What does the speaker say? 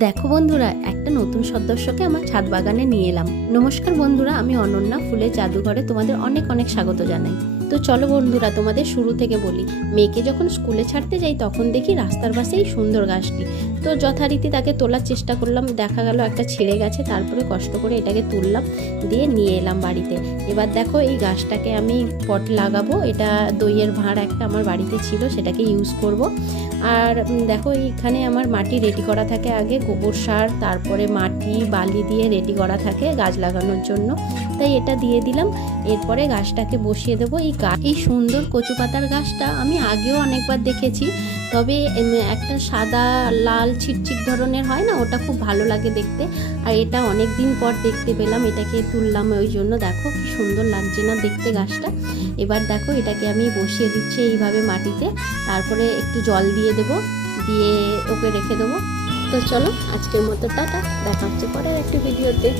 দেখো বন্ধুরা, একটা নতুন সদস্যকে আমার ছাদ বাগানে নিয়ে এলাম। নমস্কার বন্ধুরা, আমি অনন্যা ফুলের জাদুঘরে তোমাদের অনেক অনেক স্বাগত জানাই। তো চলো বন্ধুরা, তোমাদের শুরু থেকে বলি। মেয়েকে যখন স্কুলে ছাড়তে যাই তখন দেখি রাস্তার পাশে এই সুন্দর গাছটি। তো যথারীতি তাকে তোলার চেষ্টা করলাম, দেখা গেল একটা ছিঁড়ে গেছে। তারপরে কষ্ট করে এটাকে তুললাম, দিয়ে নিয়ে এলাম বাড়িতে। এবার দেখো এই গাছটাকে আমি পট লাগাবো। এটা দইয়ের ভাঁড় একটা আমার বাড়িতে ছিল, সেটাকে ইউজ করব। আর দেখো এইখানে আমার মাটি রেডি করা থাকে, আগে গোবর সার, তারপরে মাটি বালি দিয়ে রেডি করা থাকে গাছ লাগানোর জন্য। তাই এটা দিয়ে দিলাম। এরপরে গাছটাকে বসিয়ে দেবো। এই সুন্দর কচু পাতার গাছটা আমি আগেও অনেকবার দেখেছি, তবে একটা সাদা লাল ছিটছিট ধরনের হয় না, ওটা খুব ভালো লাগে দেখতে। আর এটা অনেক দিন পর দেখতে পেলাম, এটাকে তুললাম। ওই জন্য দেখো কি সুন্দর লাগছে না দেখতে গাছটা। এবার দেখো এটাকে আমি বসিয়ে দিচ্ছি এইভাবে মাটিতে, তারপরে একটু জল দিয়ে দেবো, দিয়ে ওকে রেখে দেবো। তো চলো আজকের মতো টাটা, দেখা হচ্ছে পরের একটি ভিডিওতে।